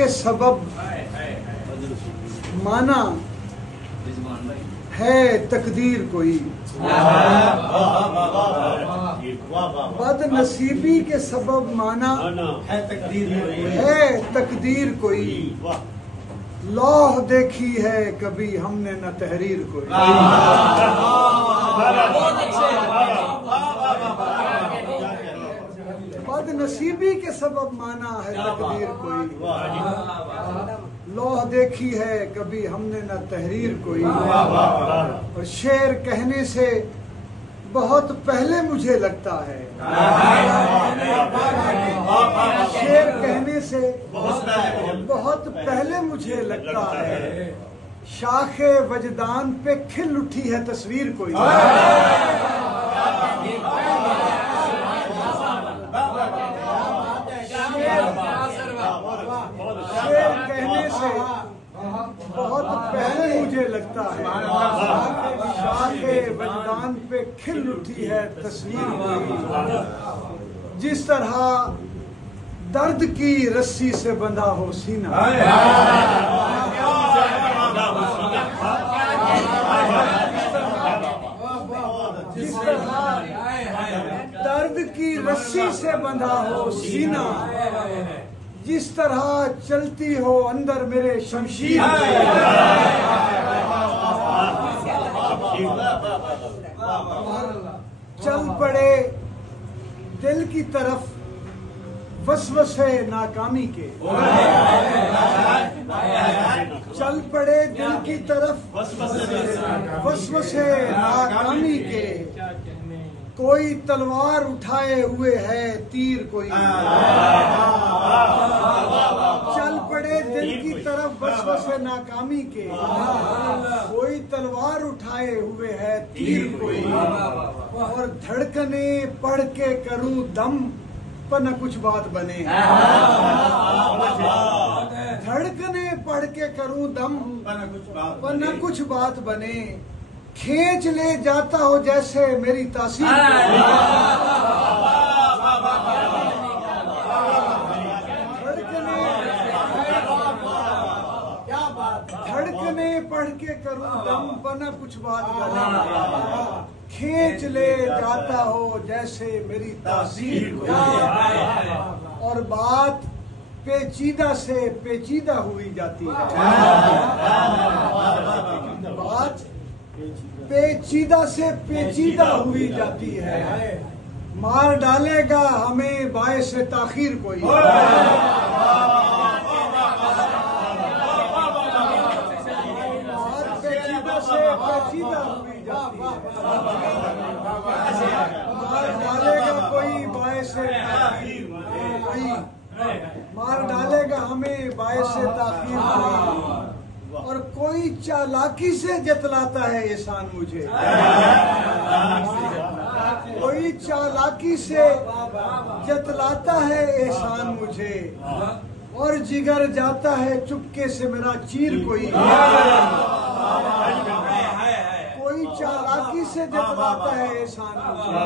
के सबब माना है तकदीर कोई, बदनसीबी के सबब माना है तकदीर कोई, लौह देखी है कभी हमने न तहरीर कोई। बदनसीबी के सबब माना है तकदीर कोई, लौह देखी है कभी हमने न तहरीर कोई। और शेर कहने से बहुत पहले मुझे लगता है, शेर कहने से बहुत पहले मुझे लगता है, शाखे वजदान पे खिल उठी है तस्वीर कोई। शेर कहने से बहुत पहले मुझे लगता है, शाखे वजदान पे खिल उठी है तस्वीर कोई। जिस तरह दर्द की रस्सी से बंधा हो सीना, जिस तरह दर्द की रस्सी से बंधा हो सीना, जिस तरह चलती हो अंदर मेरे शमशीर, चल पड़े दिल की तरफ वसवसे नाकामी के, चल पड़े दिल की तरफ वसवसे नाकामी के, कोई तलवार उठाए हुए है तीर कोई, चल पड़े दिल की तरफ वसवसे नाकामी के, कोई तलवार उठाए हुए है तीर कोई। और धड़कने पढ़ के करूं दम पर न कुछ बात बने, धड़कने पढ़ के करूं दम पर न कुछ बात बने, खींच ले जाता हो जैसे मेरी तासीर, धड़कने पढ़ के करूं दम बना कुछ बात बने, खींच ले जाता हो जैसे मेरी तासीर को। और बात पेचीदा से पेचीदा हुई जाती है, बात पेचीदा से पेचीदा हुई जाती है, मार डालेगा हमें बायस ताखीर कोई। बात पेचीदा से पेचीदा हुई जाती है, मार डालेगा कोई बायस ताखीर कोई, मार डालेगा हमें बायस ताखीर कोई। और कोई चालाकी से जतलाता है एहसान मुझे, कोई चालाकी से जतलाता है एहसान मुझे, और जिगर जाता है चुपके से मेरा चीर कोई, कोई चालाकी से जतलाता है एहसान मुझे,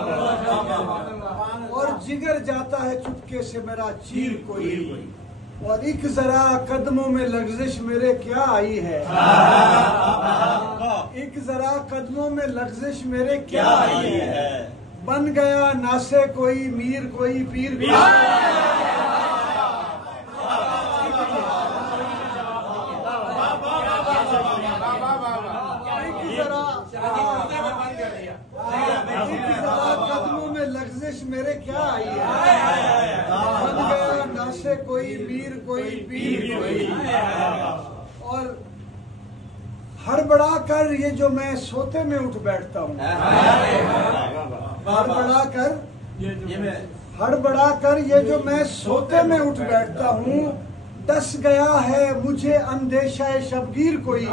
और जिगर जाता है चुपके से मेरा चीर कोई। और एक जरा कदमों में लग्जिश मेरे क्या आई है, एक जरा कदमों में लग्जिश मेरे क्या आई है, बन गया नासे कोई मीर कोई पीर कोई। कदमों में लग्जिश मेरे क्या आई है, बन गया नासे कोई मीर कोई पीर कोई। और हड़बड़ा कर ये जो मैं सोते में उठ बैठता हूँ, हड़बड़ा कर ये जो मैं सोते में उठ बैठता हूँ, डस गया है मुझे अंदेशा शबगीर कोई।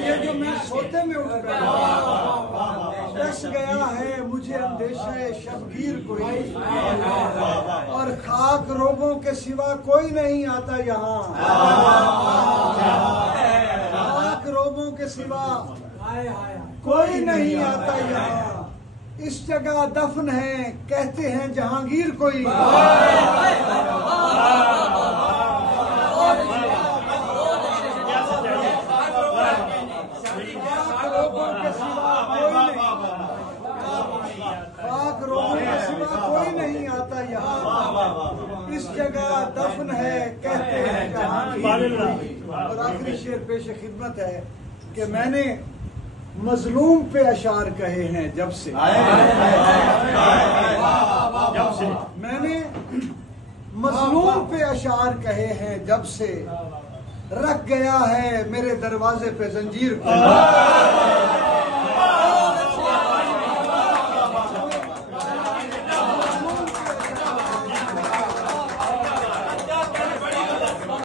ये जो मैं सोते में उठ बैठा, डस गया है मुझे अंदेशा शबगीर कोई। और खाक रोगों के सिवा कोई नहीं आता यहाँ, खाक रोगों के सिवा कोई नहीं आता यहाँ, इस जगह दफन है कहते हैं जहांगीर कोई। पाक रोगों के सिवा कोई नहीं आता यहाँ। इस जगह दफन है कहते हैं जहांगीर कोई। और आखिरी शेर पेश खिदमत है कि मैंने मजलूम पे अशार कहे हैं जब से मैंने मजलूम पे अशार कहे हैं जब से रख गया है मेरे दरवाजे पे जंजीर को।